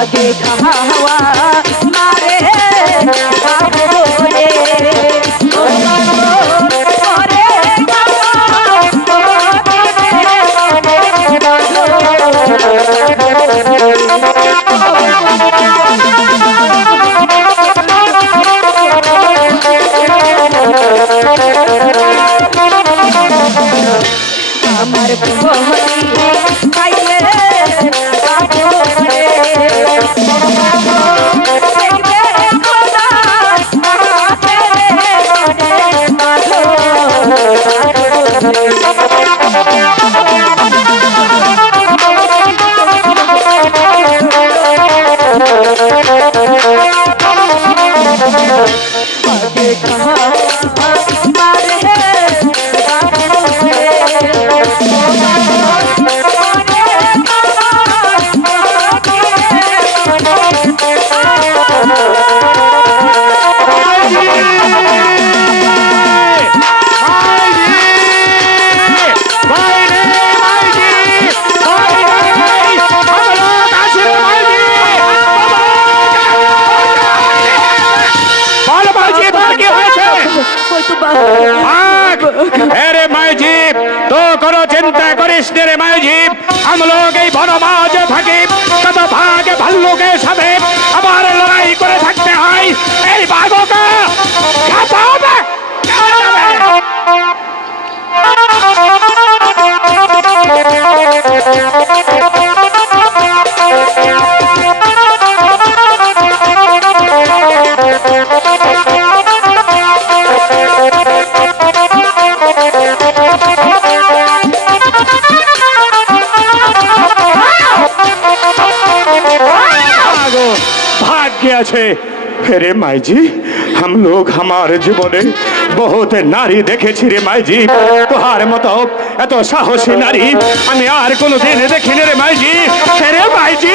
আগে খাওয়া মারে বাবু বলে আমার বহরি খাইয়ে বাবু বলে अरे माई जी तो करो चिंता करिस रे माई जी हम लोग এই বনমাঝে থাকি কত ভাগে ভাল্লুকের সাথে আবার লড়াই করে থাকতে হয় এই বাঘকে খেতে হবে रे माई जी हम लोग हमारे जीवने बहुत नारी देखे रे माई जी तोहार मतो एत साहसी नारी আমি আর কোনোদিন দেখিনি রে মাই জি রে মাই জি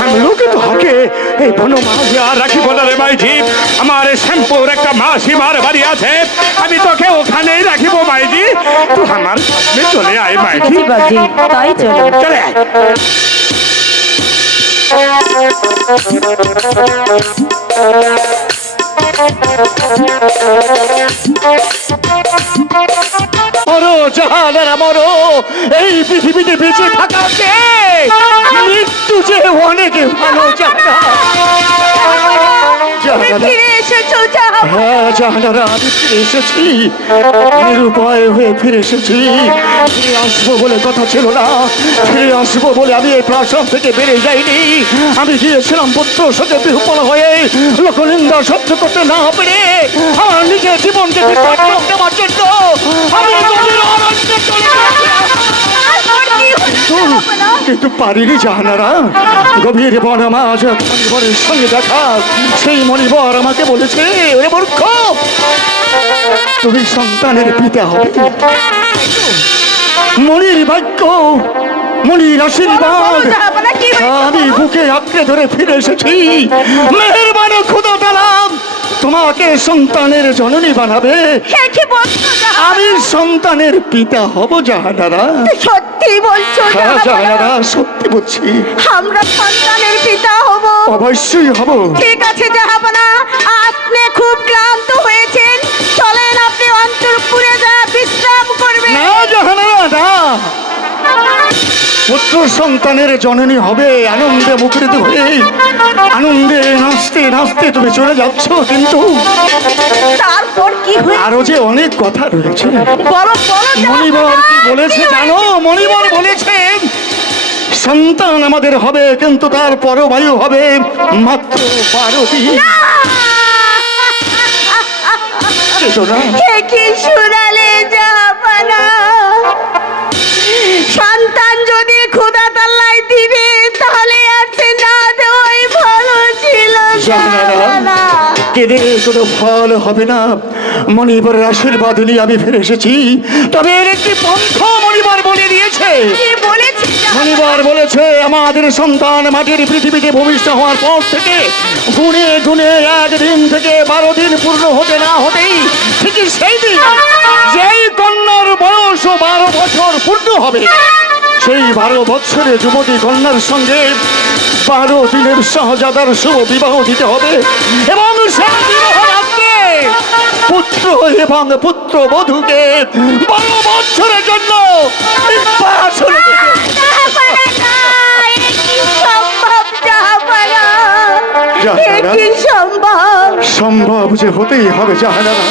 हम लोग তোহাকে এই বনমাঝে আর রাখিব না রে মাই জি আমার শ্যামপুর একটা মাসিমার বাড়ি আছে আমি তোকে ওখানেই রাখিব মাই জি তুই আমার সাথে চলে আয় মাই জি বাজি তাই চলো চলে আয় মরো জাহানারা মরো এই পৃথিবীতে বেঁচে থাকাকে মৃত্যু যে অনেক ভালো জানা ফিরে এসেছো হ্যাঁ জাহানারা আমি ফিরে এসেছি নিরুপায় হয়ে ফিরে এসেছি ফিরে আসবো বলে কথা ছিল না ফিরে আসবো বলে আমি এই প্রাসাদ থেকে বেরিয়ে যাইনি আমি গিয়েছিলাম পুত্র সাথে বিহ্বল হয়ে লোকনিন্দা সহ্য করতে না পেরে আমার নিজের জীবনকে বিসর্জন দেওয়ার জন্য আমি গভীর অরণ্যে চলে কিন্তু পারিনি জাহানারা গভীর বনমাঝ মণিবরের সঙ্গে দেখা সেই মণিবর আমাকে বলেছে ওরে মূর্খ তুমি সন্তানের পিতা হবে মনির বাক্য মনির আশীর্বাদ আমি বুকে আঁকড়ে ধরে ফিরে এসেছি মেহেরবান খোদা পেলাম তোমাকে সন্তানের জননী বানাবে আমি সন্তানের পিতা হব জাহানারা সত্যি বলছো জাহানারা সত্যি বলছি আমরা সন্তানের পিতা হব অবশ্যই হব ঠিক আছে জাহাপনা আপনি খুব ক্লান্ত হয়েছেন চলেন আপনি অন্তরপুরে যা বিশ্রাম করবেন না জাহানারা না পুত্র সন্তানের জননী হবে আনন্দে মুখরিত হয়ে আনন্দে নাচতে নাচতে তুমি চলে যাচ্ছ কিন্তু তারপর কি হলো আরো যে অনেক কথা রয়েছে বলো মণিবর কি বলেছে জানো মণিবর বলেছে সন্তান আমাদের হবে কিন্তু তার পরবায়ু হবে মাত্র 12টি কি শুনালে জাহাপনা সন্তান যদি খোদা তাআলাই দিবে তাহলে আর না দেওয়াই ভালো ছিল কেঁদে কোনো ফল হবে না মণিবরের আশীর্বাদ নিয়ে আমি ফিরে এসেছি। তবে এর একটি পন্থ মণিবর বলে দিয়েছে। কি বলেছে মণিবর বলেছে আমাদের সন্তান মাটির পৃথিবীতে ভূমিষ্ঠ হওয়ার পর থেকে গুনে গুনে 1 দিন থেকে 12 দিন পূর্ণ হতে না হতেই ঠিক সেই দিন যেই কন্যার বয়স 12 বছর পূর্ণ হবে, সেই 12 বছরের যুবতী কন্যার সঙ্গে 12 দিনের সহজাদার শুভ বিবাহ দিতে হবে এবং সেই বিবাহ রাত্রে পুত্র এবং পুত্র বধূকে 12 বছরের জন্য নির্বাসনে দেবে। জাহাপনা না, এ কি সম্ভব জাহাপনা? এ কি সম্ভব? সম্ভব যে হতেই হবে জাহানারা।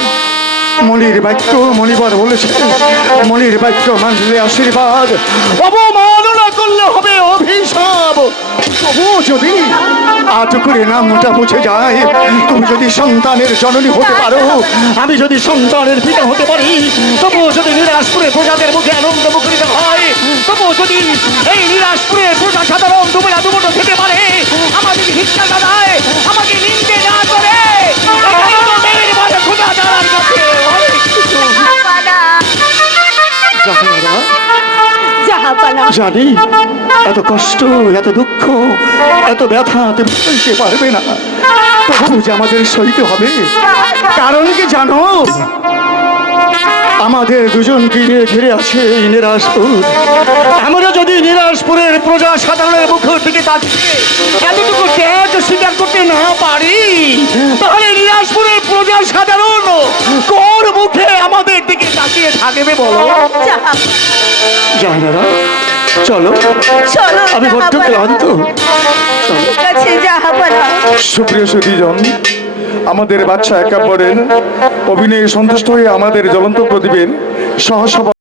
মনির বাক্য মণিবর বলেছে, মনির বাক্য মানলে আশীর্বাদ, অবমাননা করলে হবে অভিশাপ। তবু যদি আজ করে নামটা মুছে যায়, তুমি যদি সন্তানের জননী হতে পারো, আমি যদি সন্তানের পিতা হতে পারি, তবুও যদি নিরাশপুরে প্রজাদের মুখে আনন্দ মুখরিত হয়, তবুও যদি এই নিরাশপুরে প্রজা সাধারণ দুবেলা দুমুঠো খেতে পারে, আমাদের ভিক্ষা দাদায় আমাকে নিন্দে না করে, এটাই তো মেয়ের বলে খোদা দাঁড়ার কাছে অনেক কিছু। জাহাপনা, জাহানারা, জাহাপনা, জানি এত কষ্ট, এত দুঃখ, এত ব্যথা তুমি সইতে পারবে না, তবু যে আমাদের সইতে হবে। কারণ কি জানো, আমাদের দুজনকে নিয়ে ঘিরে আছে এই নিরাশপুর। আমরা যদি নিরাশপুরের প্রজা সাধারণের মুখের দিকে তাকিয়ে এতটুকু ত্যাগ স্বীকার করতে না পারি, তাহলে নিরাশপুরের প্রজা সাধারণ কোন মুখে আমাদের দিকে তাকিয়ে থাকবে বলো? জাহানারা, চলো, চলো আমি বড্ড জাহাপনা। ক্লান্ত। ঠিক আছে জাহাপনা। সুপ্রিয় সুধীজন, আমাদের বাদশা একাব্বরের অভিনয়ে সন্তুষ্ট হয়ে আমাদের জ্বলন্ত প্রদীপের সহসভা